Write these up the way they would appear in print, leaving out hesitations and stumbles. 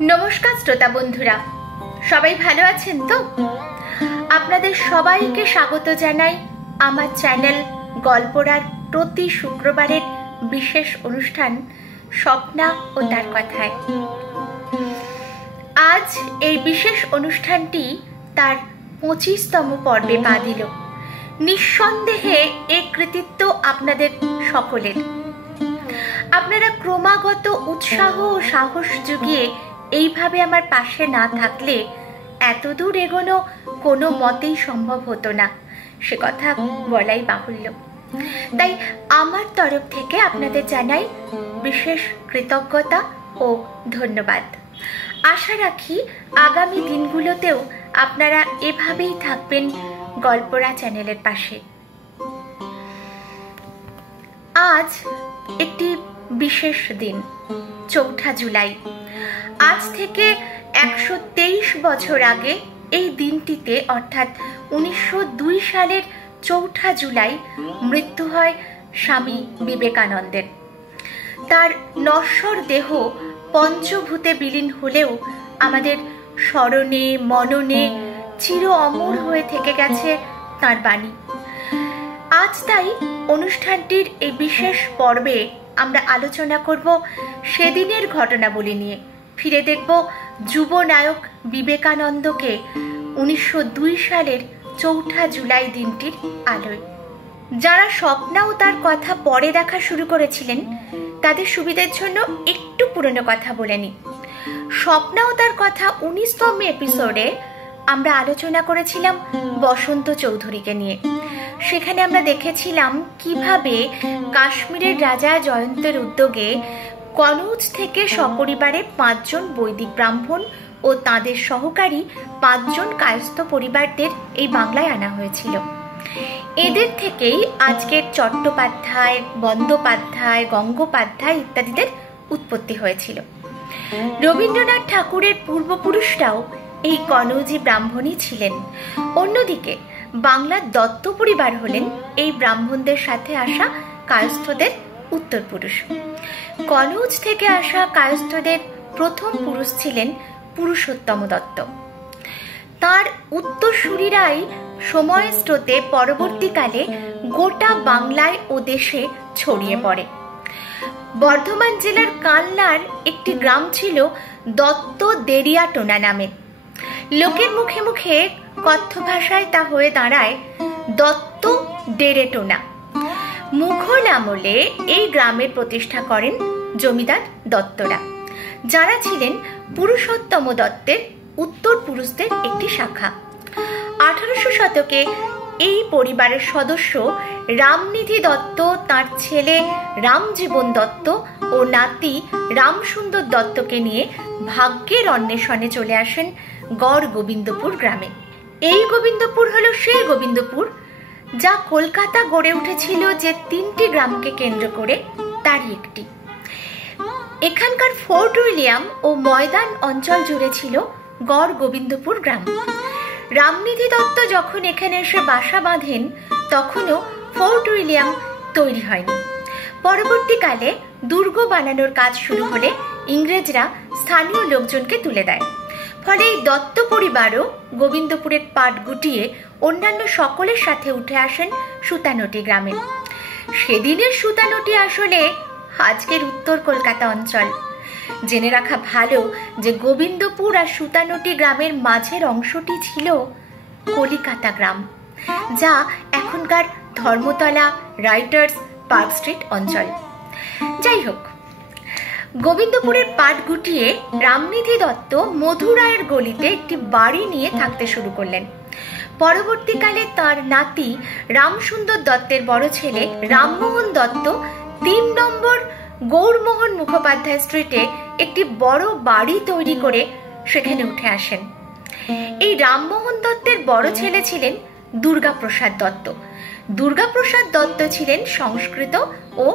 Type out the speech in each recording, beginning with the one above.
নমস্কার শ্রোতা বন্ধুরা, সবাই ভালো আছেন তো? আপনাদের সবাইকে স্বাগত জানাই আমার চ্যানেল গল্পরার প্রতি শুক্রবারের বিশেষ অনুষ্ঠান স্বপ্না ও তার কথায়। আজ এই বিশেষ অনুষ্ঠানটি তার ২৫তম পর্বে পা দিল। নিঃসন্দেহে এ কৃতিত্ব আপনাদের সকলের। আপনারা ক্রমাগত উৎসাহ ও সাহস জুগিয়ে এইভাবে আমার পাশে না থাকলে এতদূর এগোনো কোনো মতেই সম্ভব হতো না, সে কথা বলাই বাহুল্য। তাই আমার তরফ থেকে আপনাদের জানাই বিশেষ কৃতজ্ঞতা ও ধন্যবাদ। আশা রাখি আগামী দিনগুলোতেও আপনারা এভাবেই থাকবেন গল্পরা চ্যানেলের পাশে। আজ একটি বিশেষ দিন, ৪ঠা জুলাই। আজ থেকে ১২৩ বছর আগে এই দিনটিতে অর্থাৎ ১৯০২ সালের ৪ঠা জুলাই মৃত্যু হয় স্বামী বিবেকানন্দের। তার নশ্বর দেহ পঞ্চভূতে বিলীন হলেও আমাদের স্মরণে মননে চির অমর হয়ে থেকে গেছে তার বাণী। আজ তাই অনুষ্ঠানটির এই বিশেষ পর্বে আমরা আলোচনা করব সেদিনের ঘটনাবলী নিয়ে। ফিরে দেখব যুব নায়ক বিবেকানন্দকে ১৯০২ সালের ৪ঠা জুলাই দিনটির আলোয়। যারা স্বপ্না ও তার কথা পরে দেখা শুরু করেছিলেন তাদের সুবিধার জন্য একটু পুরনো কথা বলে নিই। স্বপ্না ও তার কথা ১৯তম এপিসোডে আমরা আলোচনা করেছিলাম বসন্ত চৌধুরীকে নিয়ে। সেখানে আমরা দেখেছিলাম কিভাবে কাশ্মীরের রাজা জয়ন্তের উদ্যোগে কনৌজ থেকে সপরিবারে ৫ জন বৈদিক ব্রাহ্মণ ও তাদের সহকারী ৫ জন কায়স্থ পরিবারদের এই বাংলায় আনা হয়েছিল। এদের থেকেই আজকের চট্টোপাধ্যায়, বন্দ্যোপাধ্যায়, গঙ্গোপাধ্যায় ইত্যাদিদের উৎপত্তি হয়েছিল। রবীন্দ্রনাথ ঠাকুরের পূর্বপুরুষরাও এই কনৌজি ব্রাহ্মণই ছিলেন। অন্যদিকে বাংলার দত্ত পরিবার হলেন এই ব্রাহ্মণদের সাথে আসা কায়স্থদের উত্তরপুরুষ। কনৌজ থেকে আসা কায়স্থদের প্রথম পুরুষ ছিলেন পুরুষোত্তম দত্ত। তার উত্তরসূরিরাই সময়ের স্রোতে পরবর্তীকালে গোটা বাংলায় ও দেশে ছড়িয়ে পড়ে। বর্ধমান জেলার কালনার একটি গ্রাম ছিল দত্ত দেরিয়াটোনা নামে। লোকের মুখে মুখে কথ্য ভাষায় তা হয়ে দাঁড়ায় দত্ত ডেরেটোনা। মুঘল আমলে এই গ্রামের প্রতিষ্ঠা করেন জমিদার দত্তরা, যারা ছিলেন পুরুষোত্তম দত্তের উত্তর পুরুষদের একটি শাখা। ১৮০০ শতকে এই পরিবারের সদস্য রামনিধি দত্ত তার ছেলে রামজীবন দত্ত ও নাতি রামসুন্দর দত্তকে নিয়ে ভাগ্যের অন্বেষণে চলে আসেন গড় গোবিন্দপুর গ্রামে। এই গোবিন্দপুর হলো সেই গোবিন্দপুর যা কলকাতা গড়ে উঠেছিল যে ৩টি গ্রামকে কেন্দ্র করে তারই একটি। এখানকার ফোর্ট উইলিয়াম ও ময়দান অঞ্চল জুড়ে ছিল গড় গোবিন্দপুর গ্রাম। রামনিধি দত্ত যখন এখানে এসে বাসা বাঁধেন তখনও ফোর্ট উইলিয়াম তৈরি হয়নি। পরবর্তীকালে দুর্গ বানানোর কাজ শুরু হলে ইংরেজরা স্থানীয় লোকজনকে তুলে দেয়। ফলে এই দত্ত পরিবারও গোবিন্দপুরের পাট গুটিয়ে অন্যান্য সকলের সাথে উঠে আসেন সুতানটি গ্রামে। সেদিনের সুতানটি আসলে আজকের উত্তর কলকাতা অঞ্চল। জেনে রাখা ভালো যে গোবিন্দপুর আর সুতানটি গ্রামের মাঝের অংশটি ছিল কলিকাতা গ্রাম, যা এখনকার ধর্মতলা, রাইটার্স, পার্ক স্ট্রিট অঞ্চল। যাই হোক, গোবিন্দপুরের পাট গুটিয়ে রামনিধি দত্ত মধুরায়ের গলিতে একটি বাড়ি নিয়ে থাকতে শুরু করলেন। পরবর্তীকালে তার নাতি রামসুন্দর দত্তের বড় ছেলে রামমোহন দত্ত ৩ নম্বর গৌরমোহন মুখোপাধ্যায় স্ট্রিটে একটি বড় বাড়ি তৈরি করে সেখানে উঠে আসেন। এই রামমোহন দত্তের বড় ছেলে ছিলেন দুর্গাপ্রসাদ দত্ত। দুর্গাপ্রসাদ দত্ত ছিলেন সংস্কৃত ও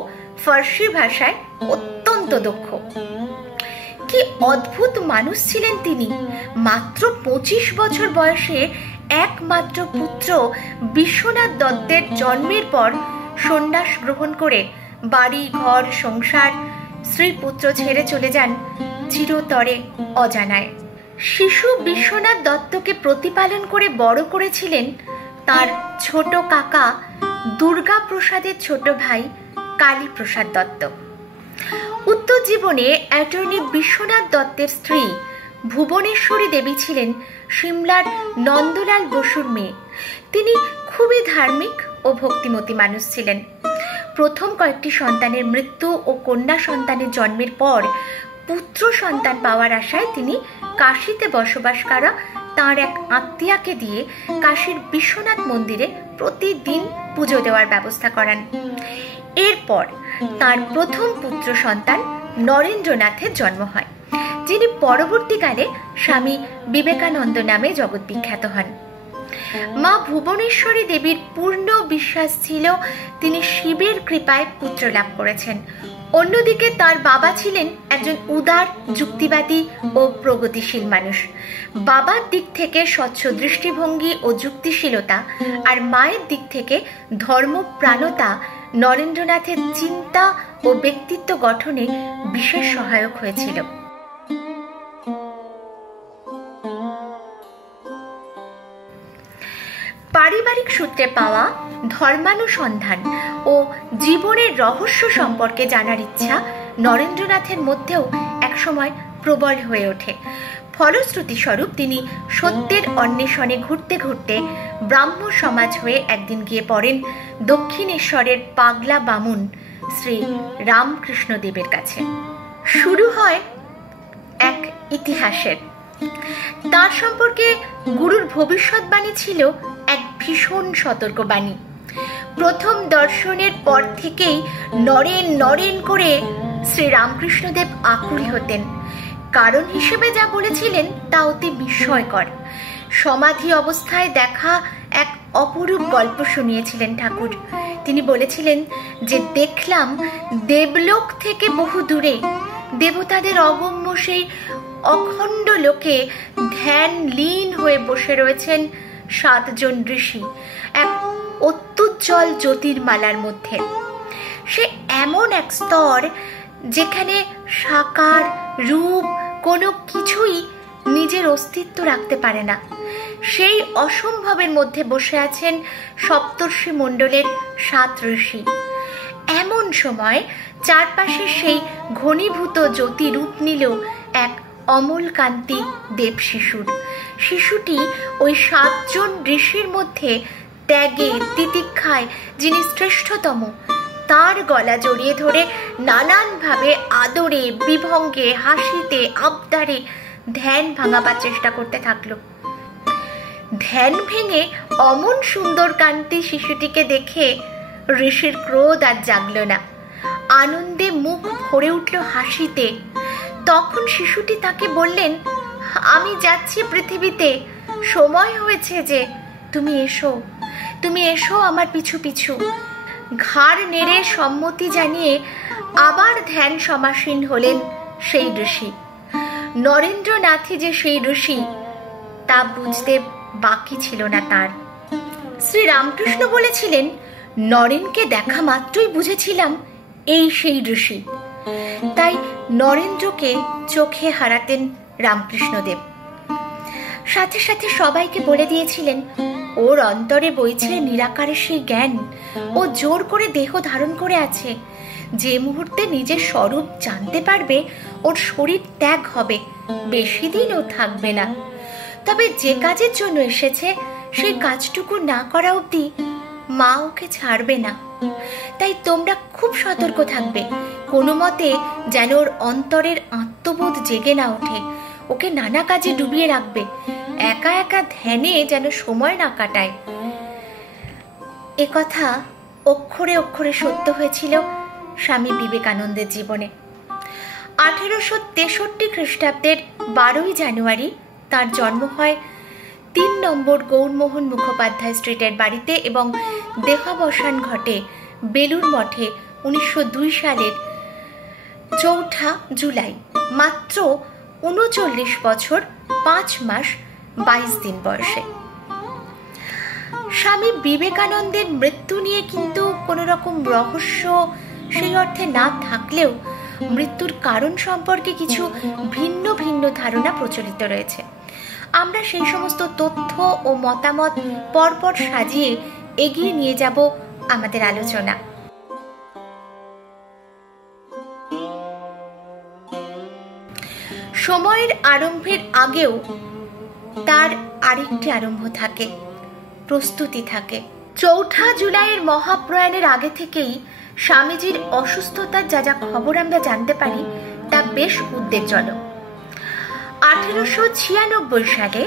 ফার্সি ভাষায় অত্যন্ত দক্ষ। কি অদ্ভুত মানুষ ছিলেন তিনি! মাত্র ২৫ বছর বয়সে একমাত্র পুত্র বিশ্বনাথ দত্তের জন্মের পর সন্ন্যাস গ্রহণ করে বাড়ি ঘর সংসার স্ত্রী পুত্র ছেড়ে চলে যান চিরতরে অজানায়। শিশু বিশ্বনাথ দত্তকে প্রতিপালন করে বড় করেছিলেন তার ছোট কাকা দুর্গা প্রসাদের ছোট ভাই কালীপ্রসাদ দত্ত। উত্তর জীবনে অ্যাটর্নি বিশ্বনাথ দত্তের স্ত্রী ভুবনেশ্বরী দেবী ছিলেন সিমলার নন্দলাল বসুর মেয়ে। তিনি খুবই ধার্মিক ও ভক্তিমতী মানুষ ছিলেন। প্রথম কয়েকটি সন্তানের মৃত্যু ও কন্যা সন্তানের জন্মের পর পুত্র সন্তান পাওয়ার আশায় তিনি কাশীতে বসবাস করা তাঁর এক আত্মীয়াকে দিয়ে কাশীর বিশ্বনাথ মন্দিরে প্রতিদিন পুজো দেওয়ার ব্যবস্থা করান। এরপর তার প্রথম পুত্র সন্তান নরেন্দ্রনাথের জন্ম হয়, যিনি পরবর্তীকালে স্বামী বিবেকানন্দ নামে জগৎ বিখ্যাত হন। মা ভুবনেশ্বরী দেবীর পূর্ণ বিশ্বাস ছিল তিনি শিবের কৃপায় পুত্র লাভ করেছেন। অন্যদিকে তার বাবা ছিলেন একজন উদার, যুক্তিবাদী ও প্রগতিশীল মানুষ। বাবার দিক থেকে স্বচ্ছ দৃষ্টিভঙ্গি ও যুক্তিশীলতা আর মায়ের দিক থেকে ধর্মপ্রাণতা নরেন্দ্রনাথের চিন্তা ও ব্যক্তিত্ব গঠনে বিশেষ সহায়ক হয়েছিল। পারিবারিক সূত্রে পাওয়া ধর্মানুসন্ধান ও জীবনের রহস্য সম্পর্কে জানার ইচ্ছা নরেন্দ্রনাথের মধ্যেও একসময় প্রবল হয়ে ওঠে। ফলশ্রুতি স্বরূপ তিনি সত্যের অন্বেষণে ঘুরতে ঘুরতে ব্রাহ্ম সমাজ হয়ে একদিন গিয়ে পড়েন দক্ষিণেশ্বরের পাগলা বামুন শ্রী রামকৃষ্ণ দেবের কাছে। শুরু হয় এক ইতিহাসের। তার সম্পর্কে গুরুর ভবিষ্যৎবাণী ছিল এক ভীষণ সতর্কবাণী। প্রথম দর্শনের পর থেকেই নরেন নরেন করে শ্রী রামকৃষ্ণদেব আকুল হতেন। কারণ হিসেবে যা বলেছিলেন তা অতি বিস্ময়কর। সমাধি অবস্থায় দেখা এক অপরূপ গল্প শুনিয়েছিলেন ঠাকুর। তিনি বলেছিলেন যে দেখলাম দেবলোক থেকে বহু দূরে দেবতাদের অগম্য সেই অখণ্ড লোকে ধ্যান লীন হয়ে বসে রয়েছেন 7 জন ঋষি এক অত্যুজ্জ্বল জ্যোতির্মালার মধ্যে। সে এমন এক স্তর যেখানে সাকার রূপ কোনো কিছুই নিজের অস্তিত্ব রাখতে পারে না। সেই অসম্ভবের মধ্যে বসে আছেন সপ্তর্ষি মণ্ডলের 7 ঋষি। এমন সময় চারপাশে সেই ঘনীভূত জ্যোতি রূপ নিল এক অমল কান্তি দেব শিশুর। শিশুটি ওই 7 জন ঋষির মধ্যে ত্যাগে তিতিক্ষায় যিনি শ্রেষ্ঠতম তার গলা জড়িয়ে ধরে নানানভাবে আদরে বিভঙ্গে হাসিতে আবদারে ধ্যান ভাঙাবার চেষ্টা করতে থাকলো। ধ্যান ভেঙে অমন সুন্দর কান্তি শিশুটিকে দেখে ঋষির ক্রোধ আর জাগল না, আনন্দে মুখ ভরে উঠল হাসিতে। তখন শিশুটি তাকে বললেন, আমি যাচ্ছি পৃথিবীতে, সময় হয়েছে যে তুমি এসো আমার পিছু পিছু। ঘাড় নেড়ে সম্মতি জানিয়ে আবার ধ্যান সমাসীন হলেন সেই ঋষি। নরেন্দ্রনাথই যে সেই ঋষি তা বুঝতে বাকি ছিল না তার। শ্রী রামকৃষ্ণ বলেছিলেন, নরেনকে দেখা মাত্রই বুঝেছিলাম এই সেই ঋষি। তাই নরেন্দ্রকে চোখে হারাতেন রামকৃষ্ণদেব। সাথে সাথে সবাইকে বলে দিয়েছিলেন, ওর অন্তরে বইছে নিরাকারের সেই জ্ঞান। ও জোর করে দেহ ধারণ করে আছে। যে মুহূর্তে নিজের স্বরূপ জানতে পারবে ওর শরীর ত্যাগ হবে, বেশি দিন ও থাকবে না। তবে যে কাজের জন্য এসেছে সেই কাজটুকু না করা অবধি মা ওকে ছাড়বে না। তাই তোমরা খুব সতর্ক থাকবে, কোনো মতে যেন ওর অন্তরের আত্মবোধ জেগে না ওঠে। ওকে নানা কাজে ডুবিয়ে রাখবে, একা একা ধ্যানে যেন সময় না কাটায়। একথা অক্ষরে অক্ষরে সত্য হয়েছিল স্বামী বিবেকানন্দের জীবনে। 1863 খ্রিস্টাব্দের 12ই জানুয়ারি তার জন্ম হয় 3 নম্বর গৌরমোহন মুখোপাধ্যায় স্ট্রিটের বাড়িতে এবং দেহাবসান ঘটে বেলুর মঠে 1902 সালের 4 জুলাই, মাত্র 39 বছর 5 মাস 22 দিন বয়সে। স্বামী বিবেকানন্দের মৃত্যু নিয়ে কিন্তু কোনো রকম রহস্য সেই অর্থে না থাকলেও মৃত্যুর কারণ সম্পর্কে কিছু ভিন্ন ভিন্ন ধারণা প্রচলিত রয়েছে। আমরা সেই সমস্ত তথ্য ও মতামত পরপর সাজিয়ে এগিয়ে নিয়ে যাব আমাদের আলোচনা। সময়ের আরম্ভের আগেও তার আরেকটি আরম্ভ থাকে, প্রস্তুতি থাকে। ৪ঠা জুলাইয়ের মহাপ্রয়াণের আগে থেকেই স্বামীজির অসুস্থতার যা যা খবর আমরা জানতে পারি তা বেশ উদ্বেগজনক। 1896 সালে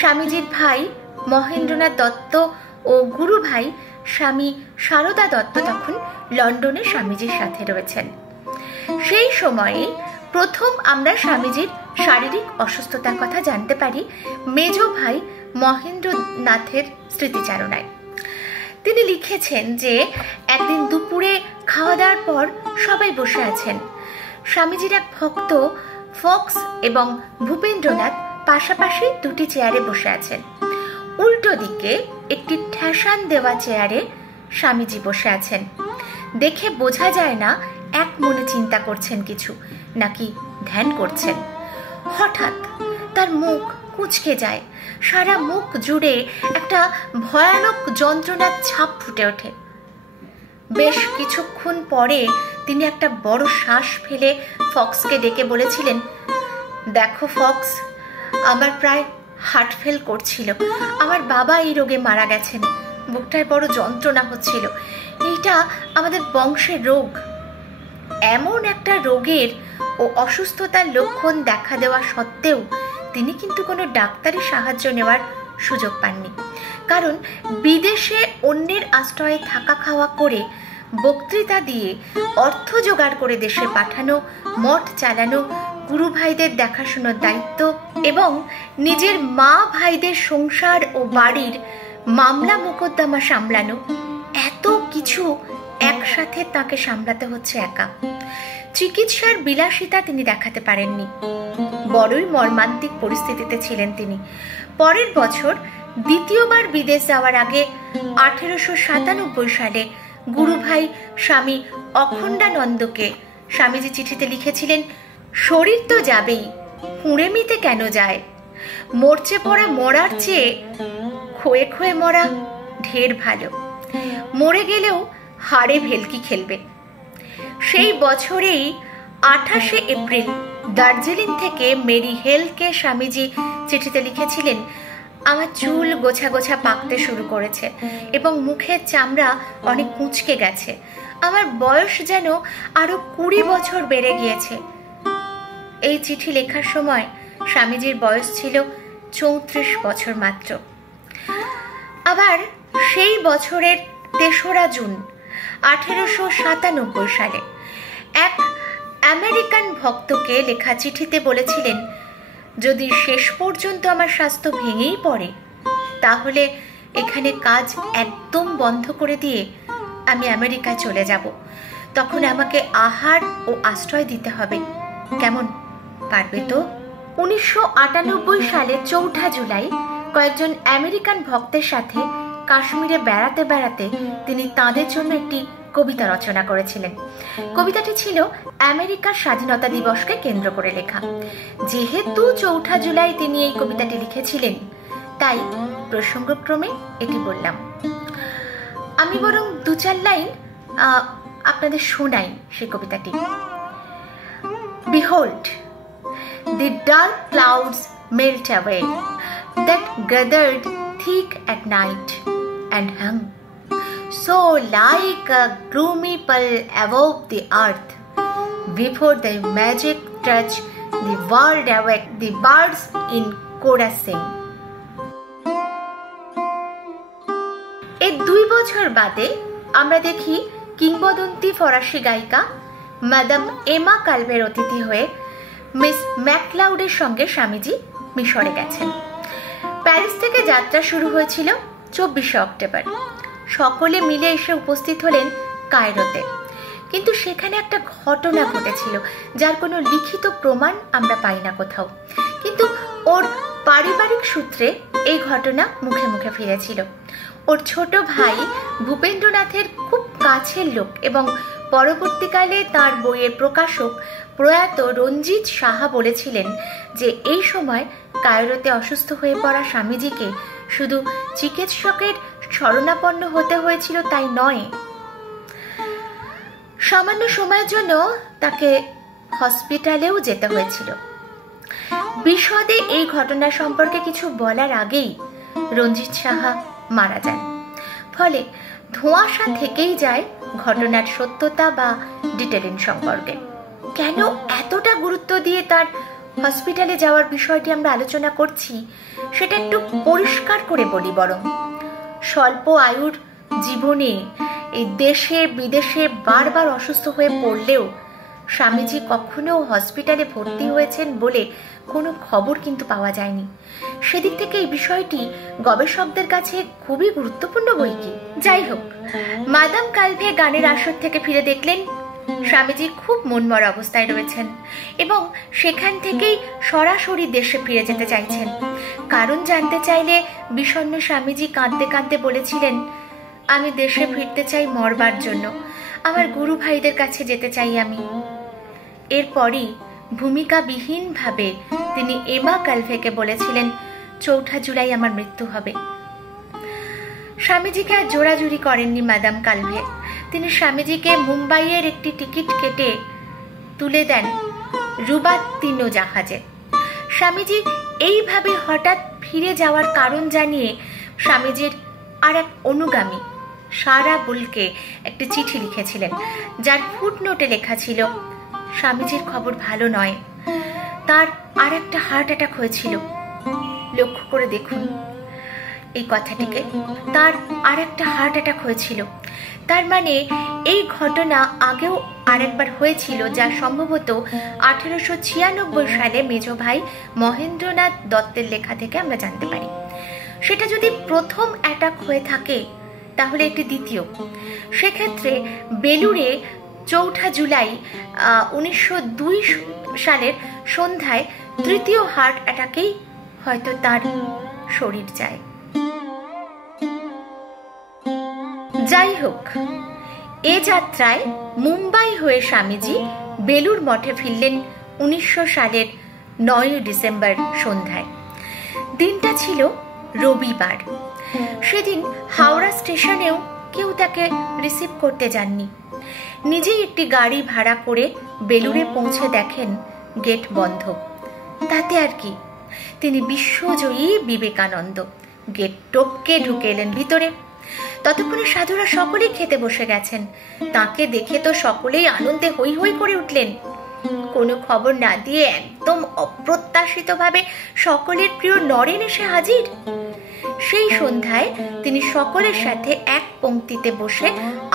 স্বামীজির ভাই মহেন্দ্রনাথ দত্ত ও গুরু ভাই স্বামী সারদা দত্ত তখন লন্ডনে স্বামীজির সাথে রয়েছেন। সেই সময়ে প্রথম আমরা স্বামীজির শারীরিক অসুস্থতার কথা জানতে পারি মেজ ভাই মহেন্দ্রনাথের স্মৃতিচারণায়। তিনি লিখেছেন যে একদিন দুপুরে খাওয়া দাওয়ার পর সবাই বসে আছেন। স্বামীজির এক ভক্ত ফক্স এবং ভূপেন্দ্রনাথ পাশাপাশি দুটি চেয়ারে বসে আছেন। উল্টো দিকে একটি ঠেসান দেওয়া চেয়ারে স্বামীজি বসে আছেন। দেখে বোঝা যায় না এক মনে চিন্তা করছেন কিছু নাকি ধ্যান করছেন। হঠাৎ তার মুখ কুঁচকে যায়, সারা মুখ জুড়ে একটা ভয়ানক যন্ত্রণার ছাপ ফুটে ওঠে। বেশ কিছুক্ষণ পরে তিনি একটা বড় শ্বাস ফেলে ফক্সকে ডেকে বলেছিলেন, দেখো ফক্স, আমার প্রায় হার্ট ফেল করছিল। আমার বাবা এই রোগে মারা গেছেন। বুকটায় বড় যন্ত্রণা হচ্ছিল। এইটা আমাদের বংশের রোগ। এমন একটা রোগের ও অসুস্থতার লক্ষণ দেখা দেওয়া সত্ত্বেও তিনি কিন্তু কোনো ডাক্তারি সাহায্য নেওয়ার সুযোগ পাননি। কারণ বিদেশে অন্যের আশ্রয়ে থাকা খাওয়া করে, বক্তৃতা দিয়ে অর্থ জোগাড় করে দেশে পাঠানো, মঠ চালানো, গুরু ভাইদের দেখাশোনার দায়িত্ব এবং নিজের মা ভাইদের সংসার ও বাড়ির মামলা মোকদ্দমা সামলানো, এত কিছু একসাথে তাকে সামলাতে হচ্ছে একা। চিকিৎসার বিলাসিতা তিনি দেখাতে পারেননি। বড়ই মর্মান্তিক পরিস্থিতিতে ছিলেন তিনি। পরের বছর দ্বিতীয়বার বিদেশ যাওয়ার আগে 1897 সালে গুরু ভাই স্বামী অখণ্ডানন্দকে স্বামীজি চিঠিতে লিখেছিলেন, শরীর তো যাবেই, কুঁড়েমিতে কেন যায়? মরচে পড়া মরার চেয়ে ক্ষয়ে ক্ষয়ে মরা ঢের ভালো। মরে গেলেও হাড়ে ভেলকি খেলবে। সেই বছরেই 28 এপ্রিল দার্জিলিং থেকে মেরি হেলকে স্বামীজি চিঠিতে লিখেছিলেন, আমার চুল গোছা গোছা পাকতে শুরু করেছে এবং মুখের চামড়া অনেক কুঁচকে গেছে। আমার বয়স যেন আরো 20 বছর বেড়ে গিয়েছে। এই চিঠি লেখার সময় স্বামীজির বয়স ছিল 34 বছর মাত্র। আবার সেই বছরের 3রা জুন 1897 সালে এক আমেরিকান ভক্তকে লেখা চিঠিতে বলেছিলেন, যদি শেষ পর্যন্ত আমার স্বাস্থ্য ভেঙেই পড়ে তাহলে এখানে কাজ একদম বন্ধ করে দিয়ে আমি আমেরিকায় চলে যাব। তখন আমাকে আহার ও আশ্রয় দিতে হবে। কেমন, পারবে তো? 1998 সালে 4ঠা জুলাই কয়েকজন আমেরিকান ভক্তের সাথে কাশ্মীরে বেড়াতে বেড়াতে তিনি তাঁদের জন্য একটি কবিতা রচনা করেছিলেন। কবিতাটি ছিল আমেরিকার স্বাধীনতা দিবসকে কেন্দ্র করে লেখা। যেহেতু 4ঠা জুলাই তিনি এই কবিতাটি লিখেছিলেন, তাই প্রসঙ্গক্রমে এটি বললাম। আমি বরং 2-4 লাইন আপনাদের শোনাই সেই কবিতাটি। Behold, the dark clouds melt away that gathered thick at night and hung so like a gloomy pall above the earth. Before the magic touch, the world awake, the birds in chorus sing. এর 2 বছর বাদে আমরা দেখি কিংবদন্তি ফরাসি গায়িকা madam এমা কালভের অতিথি হয়ে মিস ম্যাকলাউডের সঙ্গে স্বামীজি মিশরে গেছেন। প্যারিস থেকে যাত্রা শুরু হয়েছিল 24 অক্টোবর। সকলে মিলে এসে উপস্থিত হলেন কায়রোতে। কিন্তু সেখানে একটা ঘটনা ঘটেছিল যার কোনো লিখিত প্রমাণ আমরা পাই না কোথাও। কিন্তু ওর পারিবারিক সূত্রে এই ঘটনা মুখে মুখে ফিরেছিল। ওর ছোট ভাই ভূপেন্দ্রনাথের খুব কাছের লোক এবং পরবর্তীকালে তার বইয়ের প্রকাশক প্রয়াত রঞ্জিত সাহা বলেছিলেন যে এই সময় কায়রোতে অসুস্থ হয়ে পড়া স্বামীজিকে শুধু চিকিৎসকের শরণাপন্ন হতে হয়েছিল তাই নয়, সামান্য সময়ের জন্য তাকে হসপিটালেও যেতে হয়েছিল। বিশদে এই ঘটনা সম্পর্কে কিছু বলার আগেই রঞ্জিত সাহা মারা যান। ফলে ধোঁয়াশা থেকেই যায় ঘটনার সত্যতা বা ডিটেলিং সম্পর্কে। কেন এতটা গুরুত্ব দিয়ে তার হসপিটালে যাওয়ার বিষয়টি আমরা আলোচনা করছি সেটা একটু পরিষ্কার করে বলি। বরং স্বল্প আয়ুর জীবনে এই দেশে বিদেশে বারবার অসুস্থ হয়ে পড়লেও স্বামীজি কখনো হসপিটালে ভর্তি হয়েছেন বলে কোনো খবর কিন্তু পাওয়া যায়নি। সেদিক থেকে এই বিষয়টি গবেষকদের কাছে খুবই গুরুত্বপূর্ণ বই কি। যাই হোক, মাদাম কালভে গানের আসর থেকে ফিরে দেখলেন স্বামীজি খুব মনমরা অবস্থায় রয়েছেন এবং সেখান থেকেই সরাসরি দেশে ফিরে যেতে চাইছেন। কারণ জানতে চাইলে বিষণ্ণ স্বামীজি কাঁদতে কাঁদতে বলেছিলেন, আমি দেশে ফিরতে চাই মরবার জন্য, আমার গুরু ভাইদের কাছে যেতে চাই আমি। এরপরই ভূমিকাবিহীনভাবে তিনি এমা কালভেকে বলেছিলেন, ৪ জুলাই আমার মৃত্যু হবে। স্বামীজিকে আর জোড়াজুড়ি করেননি মাদাম কালভে। তিনি স্বামীজিকে মুম্বাইয়ের একটি টিকিট কেটে তুলে দেন রুবাত্তিনো জাহাজে। স্বামীজি এইভাবে হঠাৎ ফিরে যাওয়ার কারণ জানিয়ে স্বামীজির আর এক অনুগামী সারা বুলকে একটি চিঠি লিখেছিলেন, যার ফুটনোটে লেখা ছিল, স্বামীজির খবর ভালো নয়, তার আর একটা হার্ট অ্যাটাক হয়েছিল। লক্ষ্য করে দেখুন এই কথাটিকে, তার আর একটা হার্ট অ্যাটাক হয়েছিল। তার মানে এই ঘটনা আগেও আরেকবার হয়েছিল, যা সম্ভবত 1896 সালে মেজ ভাই মহেন্দ্রনাথ দত্তের লেখা থেকে আমরা জানতে পারি। সেটা যদি প্রথম অ্যাটাক হয়ে থাকে তাহলে এটি দ্বিতীয়। সেক্ষেত্রে বেলুড়ে ৪ জুলাই 1902 সালের সন্ধ্যায় তৃতীয় হার্ট অ্যাটাকেই হয়তো তার শরীর যায়। যাই হোক, এ যাত্রায় মুম্বাই হয়ে স্বামীজি বেলুড় মঠে ফিরলেন 1900 সালের 9 ডিসেম্বর সন্ধ্যায়। দিনটা ছিল রবিবার। সেদিন হাওড়া স্টেশনেও কেউ তাকে রিসিভ করতে যাননি। নিজেই একটি গাড়ি ভাড়া করে বেলুড়ে পৌঁছে দেখেন গেট বন্ধ। তাতে আর কি, তিনি বিশ্বজয়ী বিবেকানন্দ। গেট টপকে ঢুকে এলেন ভিতরে। ততক্ষণে সাধুরা সকলেই খেতে বসে গেছেন। তাকে দেখে তো সকলেই আনন্দে হৈ হৈ করে উঠলেন। কোনো খবর না দিয়ে একদম অপ্রত্যাশিতভাবে সকলের প্রিয় নরেন এসে হাজির। সেই সন্ধ্যায় তিনি সকলের সাথে এক পংক্তিতে বসে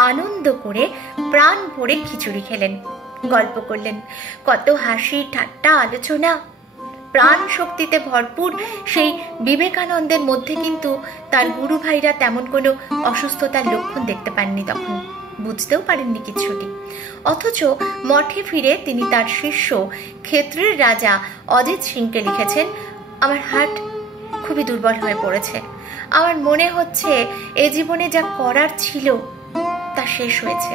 আনন্দ করে প্রাণ ভরে খিচুড়ি খেলেন, গল্প করলেন। কত হাসি ঠাট্টা আলোচনা। প্রাণ শক্তিতে ভরপুর সেই বিবেকানন্দের মধ্যে কিন্তু তার গুরু ভাইরা তেমন কোনো অসুস্থতার লক্ষণ দেখতে পাননি, তখন বুঝতেও পারেননি কিছুটি। অথচ মঠে ফিরে তিনি তার শিষ্য ক্ষেত্রের রাজা অজিত সিংকে লিখেছেন, আমার হার্ট খুবই দুর্বল হয়ে পড়েছে। আমার মনে হচ্ছে এ জীবনে যা করার ছিল তা শেষ হয়েছে।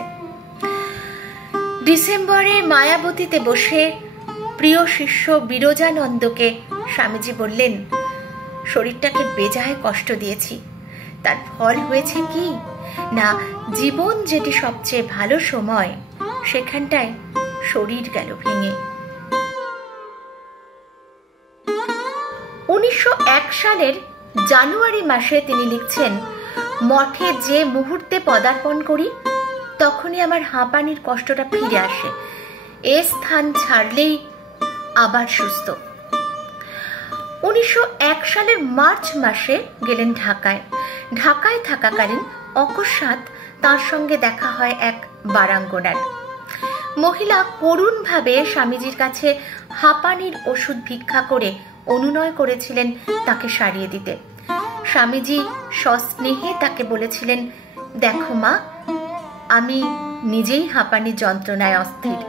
ডিসেম্বরে মায়াবতীতে বসে প্রিয় শিষ্য বিরজানন্দকে স্বামীজি বললেন, শরীরটাকে বেজায় কষ্ট দিয়েছি, তার ফল হয়েছে কি না, জীবন যেটি সবচেয়ে ভালো সময় সেখানটায় শরীর গেল ভেঙে। 1901 সালের জানুয়ারি মাসে তিনি লিখছেন, মঠে যে মুহূর্তে পদার্পণ করি তখনই আমার হাঁপানির কষ্টটা ফিরে আসে। এ স্থান ছাড়লেই আবার সুস্থ। 1901 সালের মার্চ মাসে গেলেন ঢাকায়। ঢাকায় থাকাকালীন অকস্মাৎ তার সঙ্গে দেখা হয় এক বারাঙ্গনার মহিলা। করুণভাবে স্বামীজির কাছে হাঁপানির ওষুধ ভিক্ষা করে অনুনয় করেছিলেন তাকে সারিয়ে দিতে। স্বামীজি সস্নেহে তাকে বলেছিলেন, দেখো মা, আমি নিজেই হাঁপানির যন্ত্রণায় অস্থির।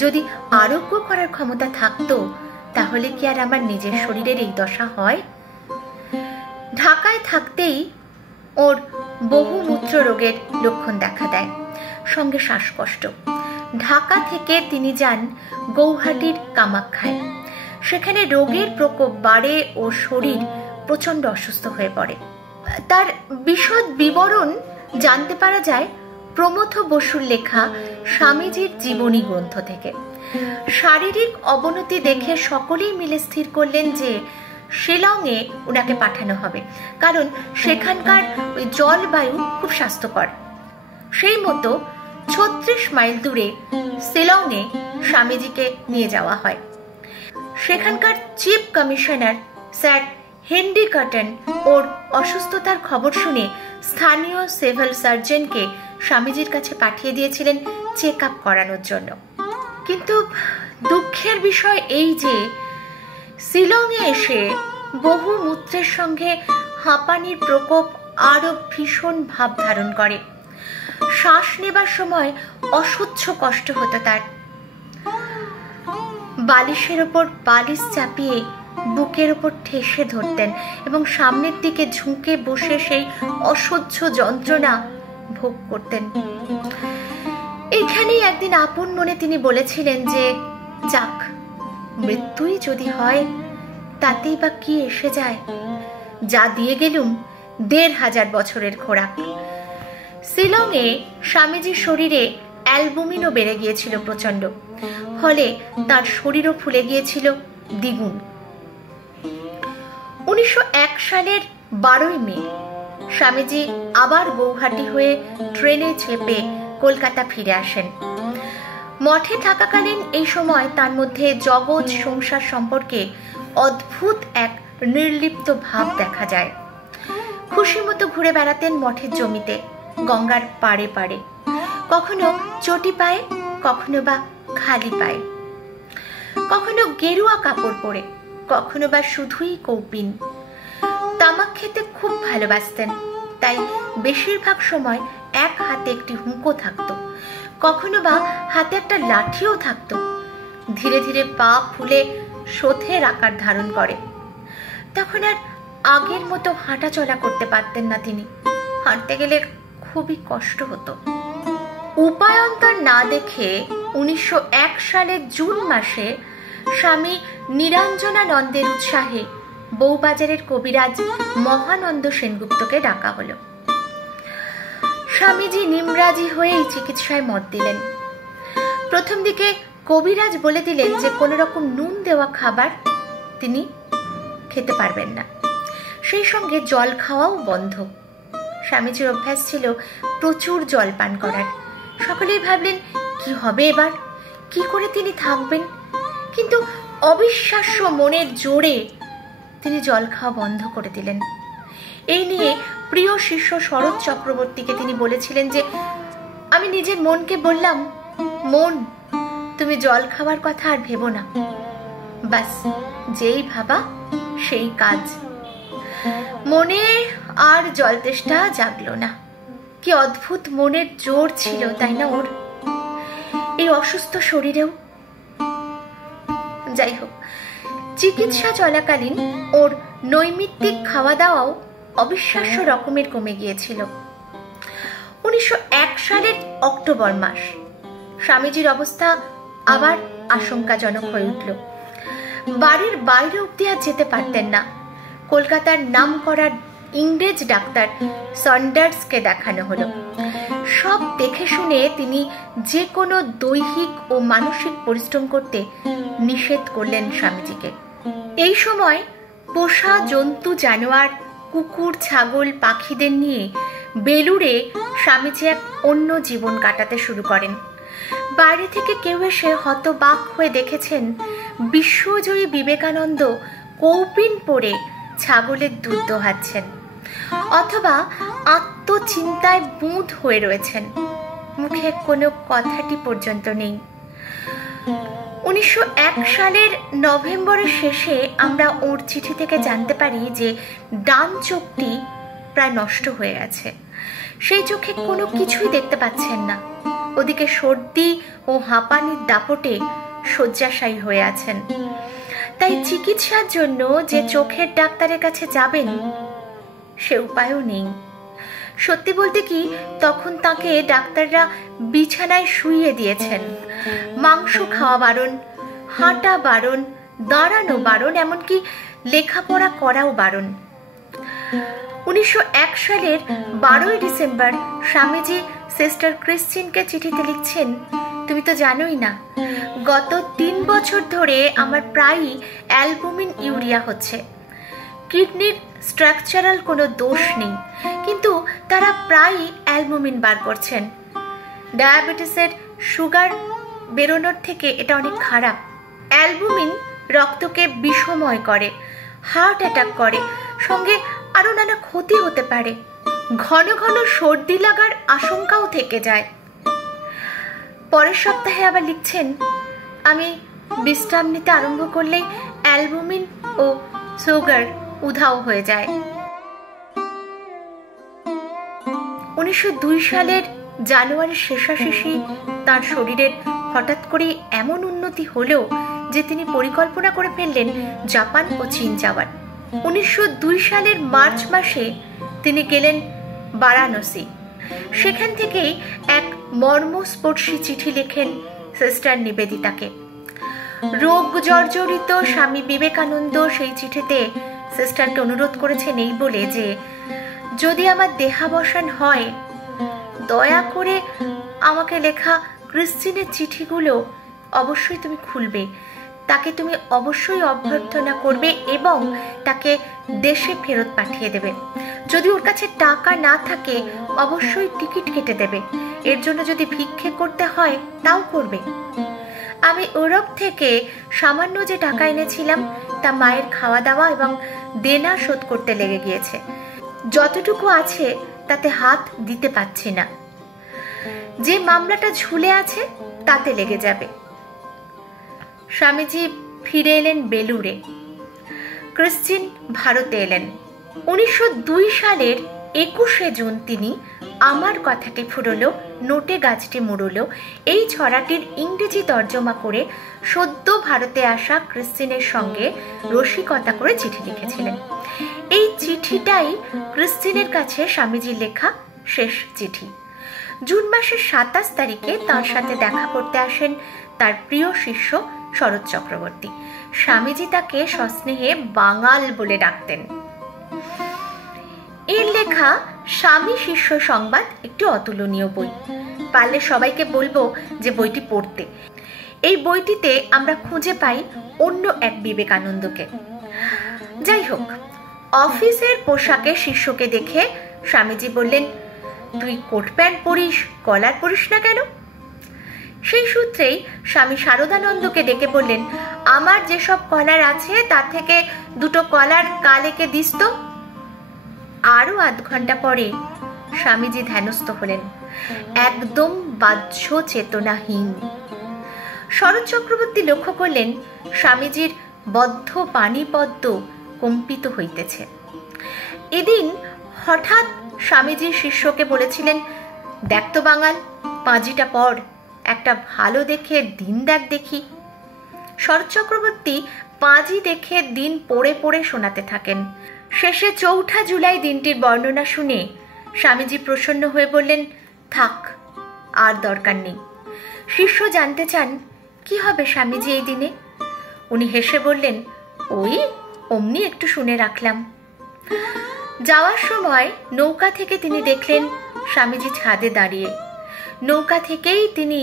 যদি আরোগ্য করার ক্ষমতা থাকতো তাহলে কি আর আমার নিজের শরীরের এই দশা হয়? ঢাকায় থাকতেই ওর বহুমূত্র রোগের লক্ষণ দেখা দেয়। সঙ্গে শ্বাসকষ্ট। ঢাকা থেকে তিনি যান গৌহাটির কামাখ্যায়। সেখানে রোগের প্রকোপ বাড়ে ও শরীর প্রচণ্ড অসুস্থ হয়ে পড়ে। তার বিশদ বিবরণ জানতে পারা যায় প্রমথ বসুর লেখা স্বামীজির জীবনী গ্রন্থ থেকে। শারীরিক অবনতি দেখে সকলেই মিলে স্থির করলেন যে শিলংয়ে ওনাকে পাঠানো হবে, কারণ সেখানকার ওই জলবায়ু খুব স্বাস্থ্যকর। সেই মতো 36 মাইল দূরে শিলংয়ে স্বামীজিকে নিয়ে যাওয়া হয়। সেখানকার chief commissioner sir Henry Cotton ওর অসুস্থতার খবর শুনে স্থানীয় সিভিল সার্জনকে স্বামীজির কাছে পাঠিয়ে দিয়েছিলেন চেক আপ করানোর জন্য। কিন্তু দুঃখের বিষয় এই যে শিলংয়ে এসে বহু মূত্রের সঙ্গে হাঁপানির প্রকোপ আরো ভীষণ ভাব ধারণ করে। শ্বাস নেবার সময় অসহ্য কষ্ট হতো তার। বালিশের ওপর বালিশ চাপিয়ে বুকের ওপর ঠেসে ধরতেন এবং সামনের দিকে ঝুঁকে বসে সেই অসহ্য যন্ত্রণা ভোগ করতেন। এইখানেই একদিন আপন মনে তিনি বলেছিলেন যে যাক, মৃত্যুই যদি হয় তাতেই বা কি এসে যায়, যা দিয়ে গেলুম 1500 বছরের খোরাক। শিলংয়ে স্বামীজির শরীরে অ্যালবুমিনও বেড়ে গিয়েছিল প্রচন্ড, ফলে তার শরীরও ফুলে গিয়েছিল দ্বিগুণ। 1901 সালের 12ই মে স্বামীজি আবার গৌহাটি হয়ে ট্রেনে চেপে কলকাতা ফিরে আসেন। মঠে থাকাকালীন এই সময় তার মধ্যে জগৎ সংসার সম্পর্কে অদ্ভুত এক নির্লিপ্ত ভাব দেখা যায়। খুশি মতো ঘুরে বেড়াতেন মঠের জমিতে, গঙ্গার পাড়ে পাড়ে, কখনো চটি পায়ে, কখনো বা খালি পায়ে, কখনো গেরুয়া কাপড় পরে, কখনো বা শুধুই কৌপিন। তামাক খেতে খুব ভালোবাসতেন, তাই বেশিরভাগ সময় এক হাতে একটি হুঁকো থাকতো, কখনো বা হাতে একটা লাঠিও থাকতো। ধীরে ধীরে পা ফুলে শোথের আকার ধারণ করে। তখন আর আগের মতো হাঁটা চলা করতে পারতেন না তিনি। হাঁটতে গেলে খুবই কষ্ট হতো। উপায়ন্তর না দেখে 1901 সালের জুন মাসে স্বামী নিরঞ্জনানন্দের উৎসাহে বউবাজারের কবিরাজ মহানন্দ সেনগুপ্তকে ডাকা হলো। স্বামীজি নিমরাজি হয়েই চিকিৎসায় মত দিলেন। প্রথম দিকে কবিরাজ বলে দিলেন যে কোনো রকম নুন দেওয়া খাবার তিনি খেতে পারবেন না, সেই সঙ্গে জল খাওয়াও বন্ধ। স্বামীজির অভ্যাস ছিল প্রচুর জল পান করার। সকলেই ভাবলেন কি হবে এবার, কি করে তিনি থাকবেন। কিন্তু অবিশ্বাস্য মনের জোরে তিনি জল খাওয়া বন্ধ করে দিলেন। এই নিয়ে প্রিয় শিষ্য শরৎ চক্রবর্তীকে তিনি বলেছিলেন যে আমি নিজের মনকে বললাম, মন তুমি জল খাওয়ার কথা আর ভেবো না। বাস যেই ভাবা সেই কাজ। মনে আর জল তেষ্টা জাগলো না। কি অদ্ভুত মনের জোর ছিল, তাই না ওর, এই অসুস্থ শরীরেও। যাই হোক, চিকিৎসা চলাকালীন ওর নৈমিত্তিক খাওয়া দাওয়াও অবিশ্বাস্য রকমের কমে গিয়েছিল। 1901 সালের অক্টোবর মাস স্বামীজির অবস্থা আবার আশঙ্কাজনক হয়ে উঠল। বাড়ির বাইরে অব্দি আর যেতে পারতেন না। কলকাতার নামকরা ইংরেজ ডাক্তার সন্ডার্সকে দেখানো হলো। সব দেখে শুনে তিনি যে কোনো দৈহিক ও মানসিক পরিশ্রম করতে নিষেধ করলেন স্বামীজিকে। এই সময় পোষা জন্তু জানোয়ার, কুকুর, ছাগল, পাখিদের নিয়ে বেলুড়ে স্বামীজি এক অন্য জীবন কাটাতে শুরু করেন। বাইরে থেকে কেউ এসে হতবাক হয়ে দেখেছেন বিশ্বজয়ী বিবেকানন্দ কৌপিন পরে ছাগলের দুধ দোহাচ্ছেন, অথবা আত্মচিন্তায় বুঁদ হয়ে রয়েছেন, মুখে কোনো কথাটি পর্যন্ত নেই। 1901 সালের নভেম্বরের শেষে আমরা ওর চিঠি থেকে জানতে পারি যে ডান চোখটি প্রায় নষ্ট হয়ে গেছে। সেই চোখে কোনো কিছুই দেখতে পাচ্ছেন না। ওদিকে সর্দি ও হাঁপানির দাপটে শয্যাশায়ী হয়ে আছেন। তাই চিকিৎসার জন্য যে চোখের ডাক্তারের কাছে যাবেন সে উপায়ও নেই। সত্যি বলতে কি, তখন তাকে ডাক্তাররা বিছানায় শুইয়ে দিয়েছেন। মাংস খাওয়া বারণ, হাঁটা বারণ, দাঁড়ানো বারণ, এমনকি লেখাপড়া করাও বারণ। 1901 সালের 12 ডিসেম্বর স্বামীজি সিস্টার ক্রিশ্চিনকে চিঠিতে লিখছেন, তুমি তো জানোই না, গত 3 বছর ধরে আমার প্রায়ই অ্যালবুমিন ইউরিয়া হচ্ছে। কিডনির স্ট্রাকচারাল কোনো দোষ নেই, কিন্তু তারা প্রায়ই অ্যালবুমিন বার করছেন। ডায়াবেটিসের সুগার বেরোনোর থেকে এটা অনেক খারাপ। অ্যালবুমিন রক্তকে বিষময় করে, হার্ট অ্যাটাক করে, সঙ্গে আরো নানা ক্ষতি হতে পারে। ঘন ঘন সর্দি লাগার আশঙ্কাও থেকে যায়। পরের সপ্তাহে আবার লিখছেন, আমি বিশ্রাম নিতে আরম্ভ করলেই অ্যালবুমিন ও সুগার উধাও হয়ে যায়। 1902 সালের জানুয়ারির শেষাশেষি তার শরীরের হঠাৎ করে এমন উন্নতি হলো যে তিনি পরিকল্পনা করে ফেললেন জাপান ও চীন যাওয়ার। 1902 সালের মার্চ মাসে তিনি গেলেন বারাণসী। সেখান থেকেই এক মর্মস্পর্শী চিঠি লেখেন সিস্টার নিবেদিতাকে। রোগ জর্জরিত স্বামী বিবেকানন্দ সেই চিঠিতে সিস্টারকে অনুরোধ করেছেন এই বলে যে, যদি আমার দেহাবসান হয়, দয়া করে আমাকে লেখা ক্রিশ্চিনের চিঠিগুলো অবশ্যই তুমি খুলবে, তাকে তুমি অবশ্যই অভ্যর্থনা করবে এবং তাকে দেশে ফেরত পাঠিয়ে দেবে। যদি ওর কাছে টাকা না থাকে অবশ্যই টিকিট কেটে দেবে, এর জন্য যদি ভিক্ষে করতে হয় তাও করবে। আমি ইউরোপ থেকে সামান্য যে টাকা এনেছিলাম তা মায়ের খাওয়া দাওয়া এবং দেনা শোধ করতে লেগে গিয়েছে। যতটুকু আছে তাতে হাত দিতে পারছি না। যে মামলাটা ঝুলে আছে তাতে লেগে যাবে। স্বামীজি ফিরে এলেন বেলুড়ে। ক্রিশ্চিন ভারতে এলেন। 1902 সালের 21শে জুন তিনি আমার কথাটি ফুরলো, নোটে গাছটি মুড়লো এই ছড়াটির ইংরেজি তর্জমা করে সদ্য ভারতে আসা ক্রিশ্চিনের সঙ্গে রসিকতা করে চিঠি লিখেছিলেন। এই চিঠিটাই ক্রিশ্চিনের কাছে স্বামীজির লেখা শেষ চিঠি। জুন মাসের 27 তারিখে তার সাথে দেখা করতে আসেন তার প্রিয় শিষ্য শরৎ চক্রবর্তী। স্বামীজি তাকে সস্নেহে বাঙাল বলে ডাকতেন। এর লেখা স্বামী শিষ্য সংবাদ একটি অতুলনীয় বই। পারলে সবাইকে বলবো যে বইটি পড়তে। এই বইটিতে আমরা খুঁজে পাই অন্য এক বিবেকানন্দকে। যাই হোক, অফিসের পোশাকে শিষ্যকে দেখে স্বামীজি বললেন, তুই কোট প্যান্ট পরিস, কলার পরিস না কেন? সেই সূত্রেই স্বামী শারদানন্দকে ডেকে বললেন, আমার যেসব কলার আছে তার থেকে 2টো কলার কালেকে দিস তো। আরো আধ ঘন্টা পরে স্বামীজি ধ্যানস্থ হলেন, একদম বাহ্য চেতনাহীন। শরৎ চক্রবর্তী লক্ষ্য করলেন স্বামীজির বদ্ধ পানিপদ্ম কম্পিত হইতেছে। এদিন হঠাৎ স্বামীজির শিষ্যকে বলেছিলেন, দেখ তো বাঙাল, পাঁজিটা পড়, একটা ভালো দেখে দিন দেখ দেখি। শরৎ চক্রবর্তী পাঁজি দেখে দিন পড়ে পড়ে শোনাতে থাকেন। শেষে 4 জুলাই দিনটির বর্ণনা শুনে স্বামীজি প্রসন্ন হয়ে বললেন, থাক, আর দরকার নেই। শিষ্য জানতে চান, কি হবে স্বামীজি এই দিনে? উনি হেসে বললেন, ওই অমনি একটু শুনে রাখলাম। যাওয়ার সময় নৌকা থেকে তিনি দেখলেন স্বামীজি ছাদে দাঁড়িয়ে। নৌকা থেকেই তিনি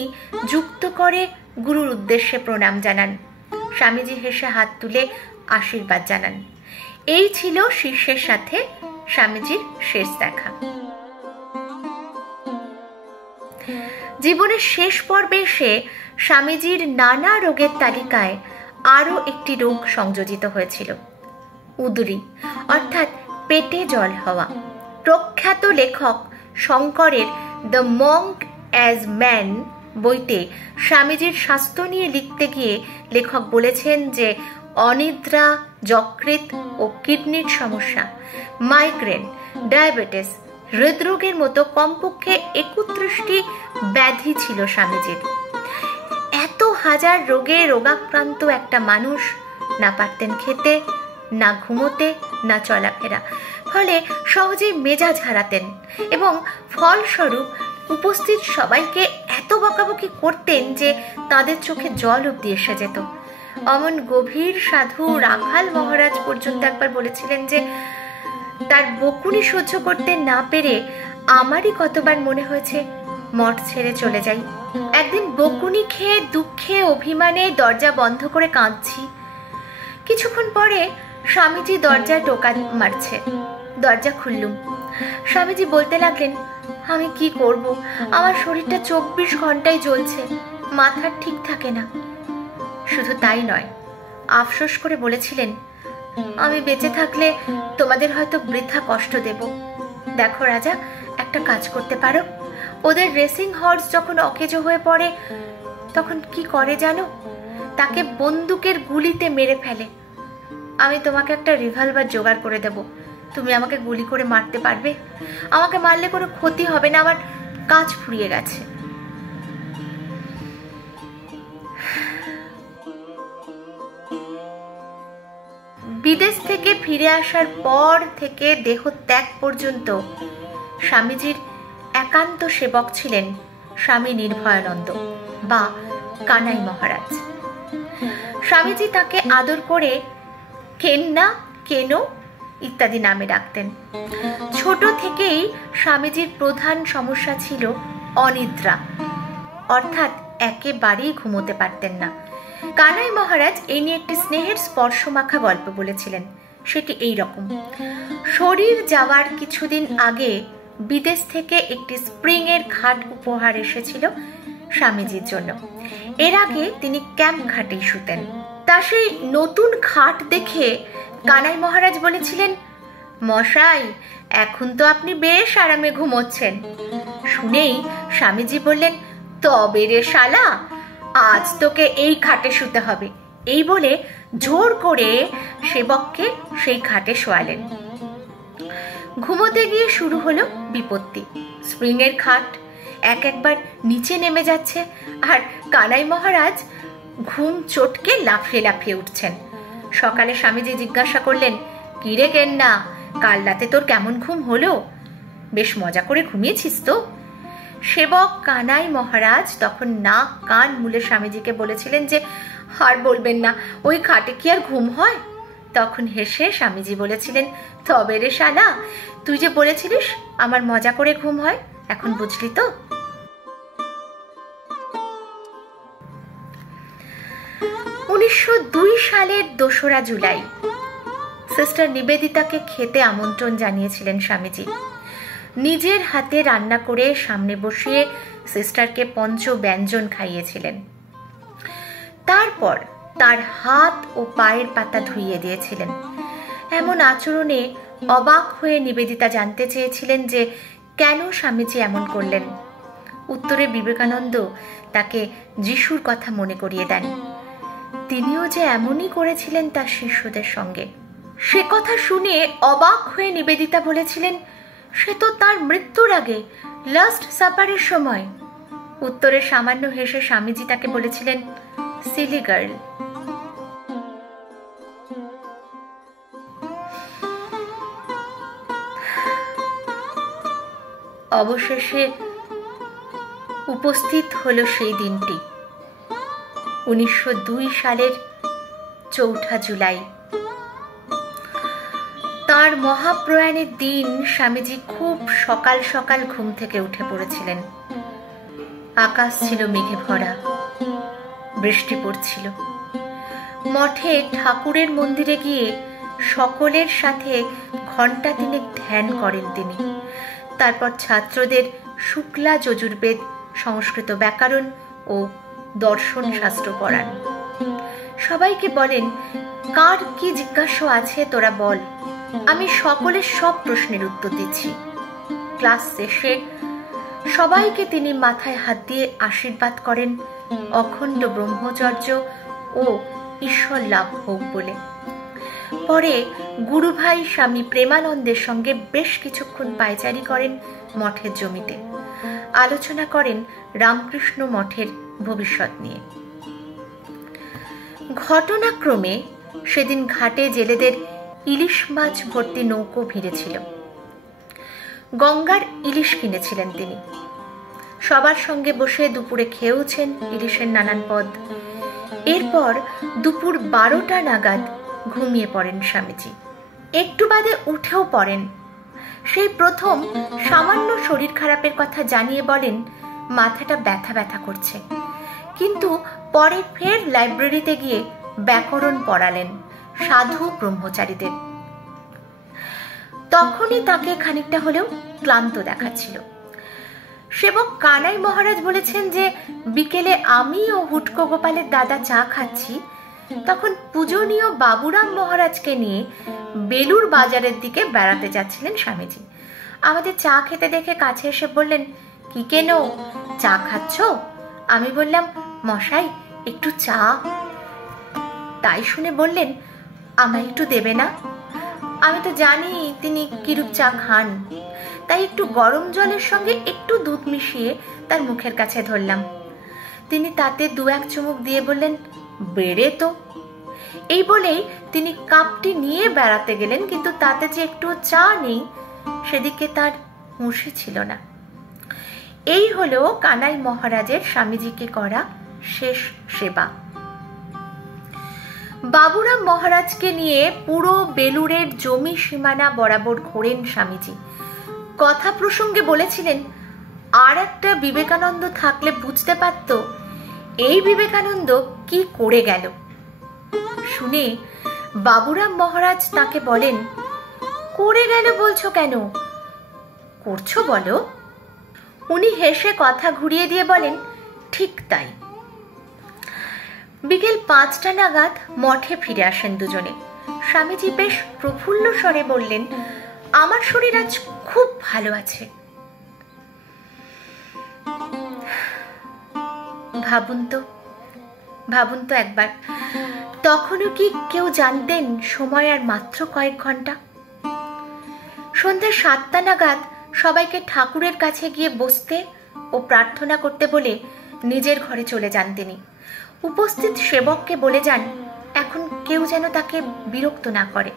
যুক্ত করে গুরুর উদ্দেশ্যে প্রণাম জানান। স্বামীজি হেসে হাত তুলে আশীর্বাদ জানান। এই ছিল শিষ্যের সাথে স্বামীজির শেষ দেখা। জীবনের শেষ পর্বে এসে স্বামীজির নানা রোগের তালিকায় আরো একটি রোগ সংযোজিত হয়েছিল, উদরি অর্থাৎ পেটে জল হওয়া। প্রখ্যাত লেখক শঙ্করের দ্য মঙ্ক অ্যাজ ম্যান বইতে স্বামীজির স্বাস্থ্য নিয়ে লিখতে গিয়ে লেখক বলেছেন যে অনিদ্রা, যকৃৎ ও কিডনির সমস্যা, মাইগ্রেন, ডায়াবেটিস, হৃদরোগের মতো কমপক্ষে 31টি ব্যাধি ছিল স্বামীজির। এত হাজার রোগে রোগাক্রান্ত একটা মানুষ না পারতেন খেতে, না ঘুমোতে, না চলাফেরা। ফলে সহজেই মেজাজ হারাতেন এবং ফলস্বরূপ উপস্থিত সবাইকে এত বকাবকি করতেন যে তাদের চোখে জল অবধি এসে যেত। অমন গভীর সাধু রাখাল মহারাজ পর্যন্ত একবার বলেছিলেন যে তার বকুনি সহ্য করতে না পেরে আমারই কতবার মনে হয়েছে মঠ ছেড়ে চলে যাই। একদিন বকুনি খেয়ে দুঃখে অভিমানে দরজা বন্ধ করে কাঁদছি। কিছুক্ষণ পরে স্বামীজি দরজায় টোকা মারছে। দরজা খুললুম। স্বামীজি বলতে লাগলেন, আমি কি করব, আমার শরীরটা 24 ঘন্টায় জ্বলছে, মাথা ঠিক থাকে না। শুধু তাই নয়, আফসোস করে বলেছিলেন, আমি বেঁচে থাকলে তোমাদের হয়তো বৃথা কষ্ট দেব। দেখো রাজা, একটা কাজ করতে পারো, ওদের রেসিং হর্স যখন অকেজো হয়ে পড়ে তখন কি করে জানো? তাকে বন্দুকের গুলিতে মেরে ফেলে। আমি তোমাকে একটা রিভলভার জোগাড় করে দেব, তুমি আমাকে গুলি করে মারতে পারবে। আমাকে মারলে কোনো ক্ষতি হবে না, আমার কাজ ফুরিয়ে গেছে। বিদেশ থেকে ফিরে আসার পর থেকে দেহ ত্যাগ পর্যন্ত স্বামীজির একান্ত সেবক ছিলেন স্বামী নির্ভয়ানন্দ বা কানাই মহারাজ। স্বামীজি তাকে আদর করে কেন্না, কেনো ইত্যাদি নামে ডাকতেন। ছোট থেকেই স্বামীজির প্রধান সমস্যা ছিল অনিদ্রা, অর্থাৎ একেবারেই ঘুমোতে পারতেন না। কানাই মহারাজ এই নিয়ে একটি স্নেহের স্পর্শমাখা গল্প বলেছিলেন। সেটি এই রকম: শরীর যাওয়ার কিছুদিন আগে বিদেশ থেকে একটি স্প্রিং এর খাট উপহার এসেছিল স্বামীজির জন্য। এর আগে তিনি ক্যাম্প খাটেই শুতেন। তা সেই নতুন খাট দেখে কানাই মহারাজ বলেছিলেন, মশাই, এখন তো আপনি বেশ আরামে ঘুমোচ্ছেন। শুনেই স্বামীজি বললেন, তবে রে শালা, আজ তোকে এই খাটে শুতে হবে। এই বলে জোর করে সেবককে সেই খাটে শোয়ালেন। ঘুমোতে গিয়ে শুরু হলো বিপত্তি। স্প্রিং এর খাট একবার নিচে নেমে যাচ্ছে আর কানাই মহারাজ ঘুম চটকে লাফিয়ে লাফিয়ে উঠছেন। সকালে স্বামীজি জিজ্ঞাসা করলেন, কি রে কেন্না, কাল রাতে তোর কেমন ঘুম হলো? বেশ মজা করে ঘুমিয়েছিস তো? সেবক কানাই মহারাজ তখন নাক কান মুলে স্বামীজিকে বলেছিলেন যে আর বলবেন না, ওই খাটে কি আর ঘুম হয়? তখন হেসে স্বামীজি বলেছিলেন, তবে রে শালা, তুই যে বলেছিলিস আমার মজা করে ঘুম হয়, এখন বুঝলি তো? 1902 সালের 2রা জুলাই সিস্টার নিবেদিতাকে খেতে আমন্ত্রণ জানিয়েছিলেন স্বামীজি। নিজের হাতে রান্না করে সামনে বসিয়ে সিস্টারকে পঞ্চ ব্যঞ্জন খাইয়েছিলেন। তারপর তার হাত ও পায়ের পাতা ধুইয়ে দিয়েছিলেন। এমন আচরণে অবাক হয়ে নিবেদিতা জানতে চেয়েছিলেন যে কেন স্বামীজি এমন করলেন। উত্তরে বিবেকানন্দ তাকে যিশুর কথা মনে করিয়ে দেন। তিনিও যে এমনই করেছিলেন তার শিষ্যদের সঙ্গে। সে কথা শুনে অবাক হয়ে নিবেদিতা বলেছিলেন, সে তো তার মৃত্যুর আগে, লাস্ট সাপারের সময়। উত্তরে সামান্য হেসে স্বামীজি তাকে বলেছিলেন, সিলি গার্ল। অবশেষে উপস্থিত হলো সেই দিনটি, 1902 সালের 4 জুলাই। তার মহাপ্রয়াণের দিন স্বামীজি খুব সকাল সকাল ঘুম থেকে উঠে পড়েছিলেন। আকাশ ছিল মেঘে ভরা, বৃষ্টি পড়ছিল। মঠে ঠাকুরের মন্দিরে গিয়ে সকলের সাথে ঘণ্টা তিনেক ধ্যান করেন তিনি। তারপর ছাত্রদের শুক্লা যজুর্বেদ, সংস্কৃত ব্যাকরণ ও দর্শন শাস্ত্র পড়ান। সবাইকে বলেন, কার কি জিজ্ঞাসা আছে তোরা বল, আমি সকলের সব প্রশ্নের উত্তর দিচ্ছি। ক্লাস শেষে সবাইকে তিনি মাথায় হাত দিয়ে আশীর্বাদ করেন অখণ্ড ব্রহ্মচর্য ও ঈশ্বর লাভ হোক বলে। পরে গুরুভাই স্বামী প্রেমানন্দের সঙ্গে বেশ কিছুক্ষণ পায়চারি করেন মঠের জমিতে। আলোচনা করেন রামকৃষ্ণ মঠের ভবিষ্যৎ নিয়ে। ঘটনাক্রমে সেদিন ঘাটে জেলেদের ইলিশ মাছ ভর্তি নৌকো ভিড়েছিল। গঙ্গার ইলিশ কিনেছিলেন তিনি। সবার সঙ্গে বসে দুপুরে খেয়েওছেন ইলিশের নানান পদ। এরপর দুপুর 12টা নাগাদ ঘুমিয়ে পড়েন স্বামীজি। একটু বাদে উঠেও পড়েন। সেই প্রথম সামান্য শরীর খারাপের কথা জানিয়ে বলেন মাথাটা ব্যথা ব্যথা করছে, কিন্তু পরে ফের লাইব্রেরিতে গিয়ে ব্যাকরণ পড়ালেন সাধু ব্রহ্মচারীদের। তখনই তাকে খানিকটা হলেও ক্লান্ত দেখাচ্ছিল। সেবক কানাই মহারাজ বলেছেন যে বিকেলে আমি ও হুটকো গোপালের দাদা চা খাচ্ছি, তখন পূজনীয় বাবুরাম মহারাজকে নিয়ে বেলুর বাজারের দিকে বেড়াতে যাচ্ছিলেন স্বামীজি। আমাদের চা খেতে দেখে কাছে এসে বললেন, কি কেন, চা খাচ্ছ? আমি বললাম, মশাই একটু চা। তাই শুনে বললেন, আমায় একটু দেবে না? আমি তো জানি তিনি কিরূপ চা খান, তাই একটু গরম জলের সঙ্গে একটু দুধ মিশিয়ে তার মুখের কাছে ধরলাম। তিনি তাতে 2-1 চুমুক দিয়ে বললেন, বেড়ে তো। এই বলেই তিনি কাপটি নিয়ে বেড়াতে গেলেন, কিন্তু তাতে যে একটু চা নেই সেদিকে তার হুঁশই ছিল না। এই হলো কানাই মহারাজের স্বামীজিকে করা শেষ সেবা। বাবুরাম মহারাজকে নিয়ে পুরো বেলুরের জমি সীমানা বরাবর ঘোরেন স্বামীজি। কথা প্রসঙ্গে বলেছিলেন, আর একটা বিবেকানন্দ থাকলে বুঝতে পারত এই বিবেকানন্দ কি করে গেল। শুনে বাবুরাম মহারাজ তাকে বলেন, করে গেল বলছো কেন, করছো বলো। উনি হেসে কথা ঘুরিয়ে দিয়ে বলেন, ঠিক তাই। বিকেল 5টা নাগাদ মঠে ফিরে আসেন দুজনে। স্বামীজি বেশ প্রফুল্ল স্বরে বললেন, আমার শরীর আজ খুব ভালো আছে। ভাবুন তো একবার, তখনও কি কেউ জানতেন সময় আর মাত্র কয়েক ঘন্টা। সন্ধ্যা 7টা নাগাদ সবাইকে ঠাকুরের কাছে গিয়ে বসতে ও প্রার্থনা করতে বলে নিজের ঘরে চলে যান তিনি। উপস্থিত সেবককে বলে যান এখন কেউ যেন তাকে বিরক্ত না করে।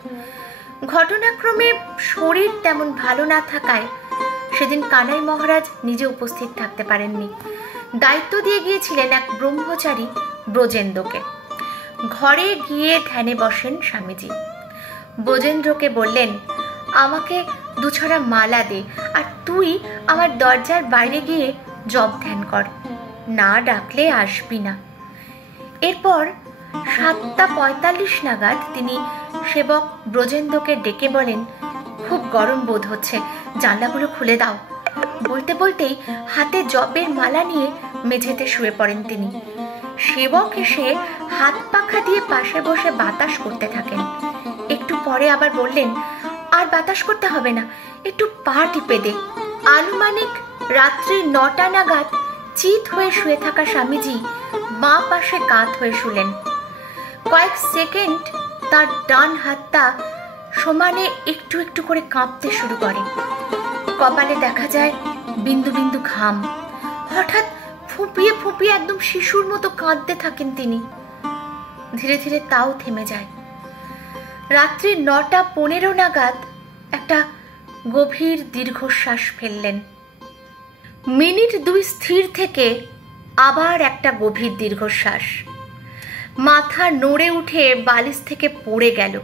ঘটনাক্রমে শরীর তেমন ভালো না থাকায় সেদিন কানাই মহারাজ নিজে উপস্থিত থাকতে পারেননি। দায়িত্ব দিয়ে গিয়েছিলেন এক ব্রহ্মচারী ব্রজেন্দ্রকে। ঘরে গিয়ে ধ্যানে বসেন স্বামীজি। ব্রজেন্দ্রকে বললেন, আমাকে 2 ছড়া মালা দে, আর তুই আমার দরজার বাইরে গিয়ে জপ ধ্যান কর, না ডাকলে আসবি না। এরপর 7:45 নাগাদ তিনি সেবক ব্রজেন্দ্রকে ডেকে বলেন, খুব গরম বোধ হচ্ছে, জানলাগুলো খুলে দাও। বলতে বলতেই হাতে জপের মালা নিয়ে মেঝেতে শুয়ে পড়েন তিনি। সেবক এসে হাত পাখা দিয়ে পাশে বসে বাতাস করতে থাকেন। একটু পরে আবার বললেন, আর বাতাস করতে হবে না, একটু পা টিপে দে। আনুমানিক রাত্রি 9টা নাগাদ চিত হয়ে শুয়ে থাকা স্বামীজি বাঁ পাশে কাত হয়ে শুলেন। কয়েক সেকেন্ড তার ডান হাতটা সমানে একটু একটু করে কাঁপতে শুরু করে। কপালে দেখা যায় বিন্দু বিন্দু ঘাম। হঠাৎ ফুঁপিয়ে ফুঁপিয়ে একদম শিশুর মতো কাঁদতে থাকেন তিনি। ধীরে ধীরে তাও থেমে যায়। রাত্রি 9:15 নাগাদ একটা গভীর দীর্ঘশ্বাস ফেললেন। মিনিট 2 স্থির থেকে আবার একটা গভীর দীর্ঘশ্বাস। মাথা নড়ে উঠে বালিশ থেকে পড়ে গেল।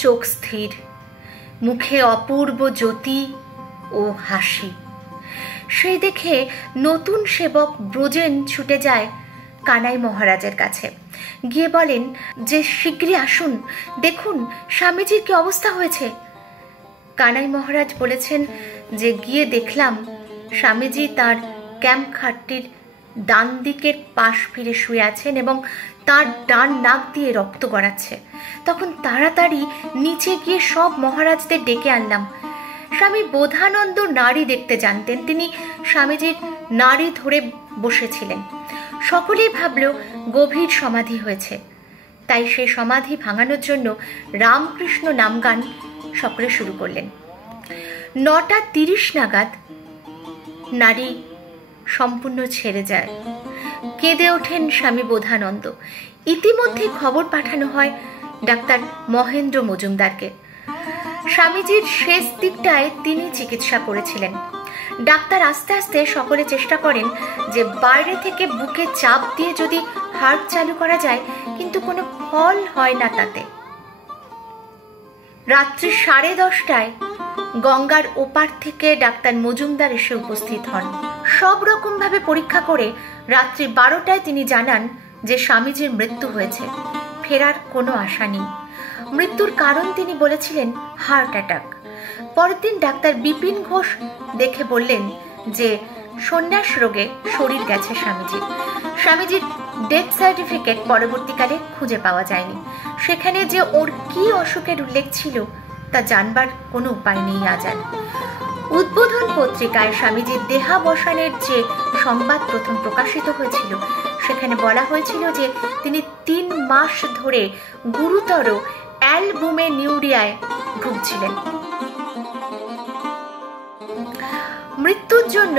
চোখ স্থির, মুখে অপূর্ব জ্যোতি ও হাসি। সেই দেখে নতুন সেবক ব্রজেন ছুটে যায় কানাই মহারাজের কাছে। গিয়ে বলেন যে শীঘ্রই আসুন, দেখুন স্বামীজির কি অবস্থা হয়েছে। কানাই মহারাজ বলেছেন যে গিয়ে দেখলাম স্বামীজি তার ক্যাম্প খাটটির ডান দিকের পাশ ফিরে শুয়ে আছেন এবং তার ডান নাক দিয়ে রক্ত গড়াচ্ছে। তখন তাড়াতাড়ি নিচে গিয়ে সব মহারাজদের ডেকে আনলাম। স্বামী বোধানন্দ নাড়ি দেখতে জানতেন। তিনি স্বামীজির নাড়ি ধরে বসেছিলেন। সকলেই ভাবল গভীর সমাধি হয়েছে, তাই সেই সমাধি ভাঙানোর জন্য রামকৃষ্ণ নামগান সকলে শুরু করলেন। 9:30 নাগাদ নাড়ি সম্পূর্ণ ছেড়ে যায়। কেঁদে ওঠেন স্বামী বোধানন্দ। ইতিমধ্যে খবর পাঠানো হয় ডাক্তার মহেন্দ্র মজুমদারকে। স্বামীজির শেষ দিকটায় তিনি চিকিৎসা করেছিলেন। ডাক্তার আস্তে আস্তে সকলে চেষ্টা করেন যে বাইরে থেকে বুকে চাপ দিয়ে যদি হার্ট চালু করা যায়, কিন্তু কোনো ফল হয় না তাতে। রাত্রি 10:30টায় গঙ্গার ওপার থেকে ডাক্তার মজুমদার এসে উপস্থিত হন। সব রকম ভাবে পরীক্ষা করে রাত্রি 12টায় তিনি জানান যে স্বামীজির মৃত্যু হয়েছে, ফেরার কোনো আশা নেই। মৃত্যুর কারণ তিনি বলেছিলেন হার্ট অ্যাটাক। পরের দিন ডাক্তার বিপিন ঘোষ দেখে বললেন যে সন্ন্যাস রোগে শরীর গেছে স্বামীজির। স্বামীজির ডেথ সার্টিফিকেট পরবর্তীকালে খুঁজে পাওয়া যায়নি। সেখানে যে ওর কি অসুখের উল্লেখ ছিল তা জানবার কোনো উপায় নেই আজ আর। উদ্বোধন পত্রিকায় স্বামীজির দেহাবসানের যে সংবাদ প্রথম প্রকাশিত হয়েছিল, সেখানে বলা হয়েছিল যে তিনি 3 মাস ধরে গুরুতর অ্যালবুমিনিউরিয়ায় ভুগছিলেন। মৃত্যুর জন্য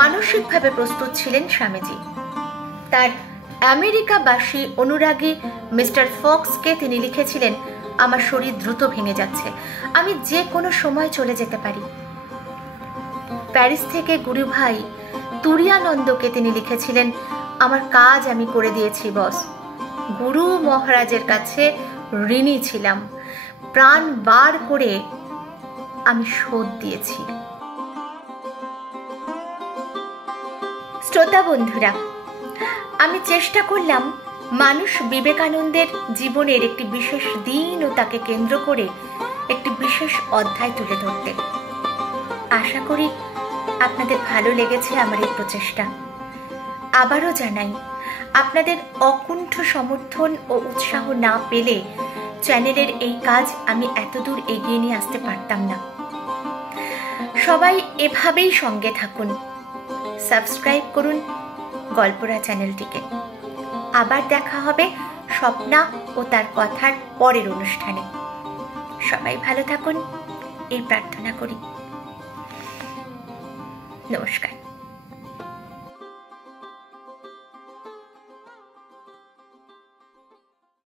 মানসিকভাবে প্রস্তুত ছিলেন স্বামীজি। তার আমেরিকাবাসী অনুরাগী মিস্টার ফক্সকে তিনি লিখেছিলেন, আমার শরীর দ্রুত ভেঙে যাচ্ছে, আমি যে কোনো সময় চলে যেতে পারি। প্যারিস থেকে গুরু ভাই তুরিয়ানন্দকে তিনি লিখেছিলেন, আমার কাজ আমি করে দিয়েছি বস, গুরু মহারাজের কাছে ঋণী ছিলাম, প্রাণ বার করে আমি শোধ দিয়েছি। শ্রোতা বন্ধুরা, আমি চেষ্টা করলাম মানুষ বিবেকানন্দের জীবনের একটি বিশেষ দিন ও তাকে কেন্দ্র করে একটি বিশেষ অধ্যায় তুলে ধরতে। আশা করি আপনাদের ভালো লেগেছে আমার এই প্রচেষ্টা। আবারও জানাই, আপনাদের অকুণ্ঠ সমর্থন ও উৎসাহ না পেলে চ্যানেলের এই কাজ আমি এতদূর এগিয়ে নিয়ে আসতে পারতাম না। সবাই এভাবেই সঙ্গে থাকুন, সাবস্ক্রাইব করুন গল্পরা চ্যানেলটিকে। আবার দেখা হবে স্বপ্না ও তার কথার পরের অনুষ্ঠানে। সবাই ভালো থাকুন এই প্রার্থনা করি। নমস্কার।